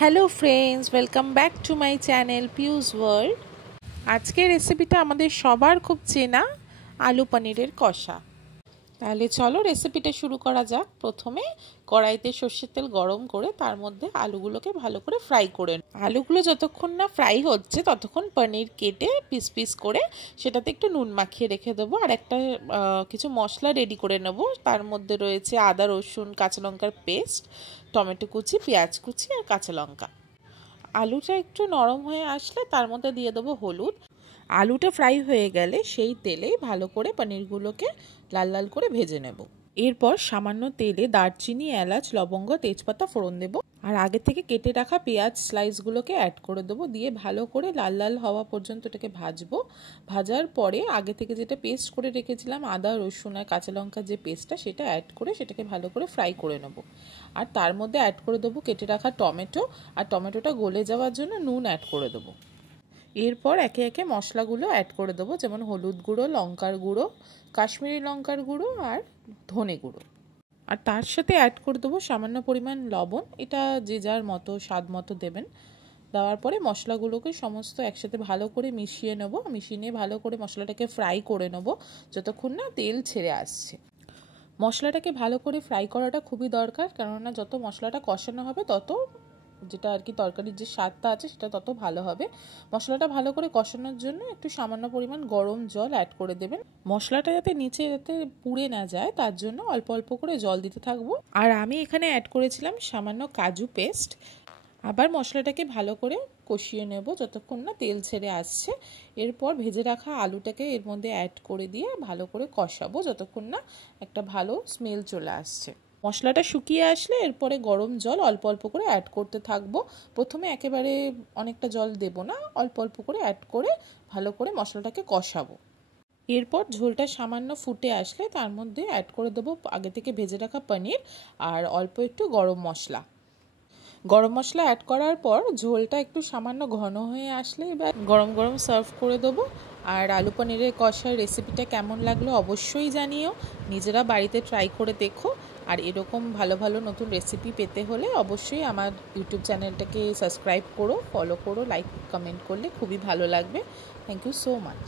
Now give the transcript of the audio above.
Hello friends, welcome back to my channel পিউস world. আজকের রেসিপিটা আমাদের সবার খুব চেনা আলু পনিরের কষা। তাহলে চলো রেসিপিটা শুরু করা যাক। প্রথমে কড়াইতে সর্ষের তেল গরম করে তার মধ্যে আলুগুলোকে ভালো করে ফ্রাই করে আলুগুলো যতক্ষণ না ফ্রাই হচ্ছে ততক্ষণ পনির কেটে পিস পিস করে সেটাতে একটু নুন মাখিয়ে রেখে দেবো। আর একটা কিছু মশলা রেডি করে নেব। তার মধ্যে রয়েছে আদা, রসুন, কাঁচা লঙ্কার পেস্ট, টমেটো কুচি, পেঁয়াজ কুচি আর কাঁচা লঙ্কা। আলুটা একটু নরম হয়ে আসলে তার মধ্যে দিয়ে দেবো হলুদ। আলুটা ফ্রাই হয়ে গেলে সেই তেলে ভালো করে পনিরগুলোকে লাল লাল করে ভেজে নেব। এরপর সামান্য তেলে দারচিনি, এলাচ, লবঙ্গ, তেজপাতা ফোড়ন দেব। আর আগে থেকে কেটে রাখা পেঁয়াজ স্লাইসগুলোকে অ্যাড করে দেবো। দিয়ে ভালো করে লাল লাল হওয়া পর্যন্ত এটাকে ভাজবো। ভাজার পরে আগে থেকে যেটা পেস্ট করে রেখেছিলাম আদা, রসুন আর কাঁচা লঙ্কার যে পেস্টটা সেটা অ্যাড করে সেটাকে ভালো করে ফ্রাই করে নেব। আর তার মধ্যে অ্যাড করে দেবো কেটে রাখা টমেটো। আর টমেটোটা গলে যাওয়ার জন্য নুন অ্যাড করে দেবো। এরপর একে একে মশলাগুলো অ্যাড করে দেবো, যেমন হলুদ গুঁড়ো, লঙ্কার গুঁড়ো, কাশ্মীরি লঙ্কার গুঁড়ো আর ধনে গুঁড়ো। আর তার সাথে অ্যাড করে দেবো সামান্য পরিমাণ লবণ। এটা যে যার মতো স্বাদ মতো দেবেন। দেওয়ার পরে মশলাগুলোকে সমস্ত একসাথে ভালো করে মিশিয়ে নেব। মিশিয়ে নিয়ে ভালো করে মশলাটাকে ফ্রাই করে নেব যতক্ষণ না তেল ছেড়ে আসছে। মশলাটাকে ভালো করে ফ্রাই করাটা খুবই দরকার, কেননা যত মশলাটা কষানো হবে তত যেটা আর কি তরকারির যে স্বাদটা আছে সেটা তত ভালো হবে। মশলাটা ভালো করে কষানোর জন্য একটু সামান্য পরিমাণ গরম জল অ্যাড করে দেবেন। মশলাটা যাতে নিচে পুড়ে না যায় তার জন্য অল্প অল্প করে জল দিতে থাকবো। আর আমি এখানে অ্যাড করেছিলাম সামান্য কাজু পেস্ট। আবার মশলাটাকে ভালো করে কষিয়ে নেব যতক্ষণ না তেল ছেড়ে আসছে। এরপর ভেজে রাখা আলুটাকে এর মধ্যে অ্যাড করে দিয়ে ভালো করে কষাবো যতক্ষণ না একটা ভালো স্মেল চলে আসছে। মশলাটা শুকিয়ে আসলে এরপরে গরম জল অল্প অল্প করে অ্যাড করতে থাকবো। প্রথমে একেবারে অনেকটা জল দেব না, অল্প অল্প করে অ্যাড করে ভালো করে মশলাটাকে কষাবো। এরপর ঝোলটা সামান্য ফুটে আসলে তার মধ্যে অ্যাড করে দেবো আগে থেকে ভেজে রাখা পনির আর অল্প একটু গরম মশলা। গরম মশলা অ্যাড করার পর ঝোলটা একটু সামান্য ঘন হয়ে আসলে এবার গরম গরম সার্ভ করে দেবো। আর আলু পনিরের কষার রেসিপিটা কেমন লাগলো অবশ্যই জানিও। নিজেরা বাড়িতে ট্রাই করে দেখো। আর এরকম ভালো ভালো নতুন রেসিপি পেতে হলে অবশ্যই আমার ইউটিউব চ্যানেলটাকে সাবস্ক্রাইব করো, ফলো করো, লাইক কমেন্ট করলে খুবই ভালো লাগবে। Thank you so much.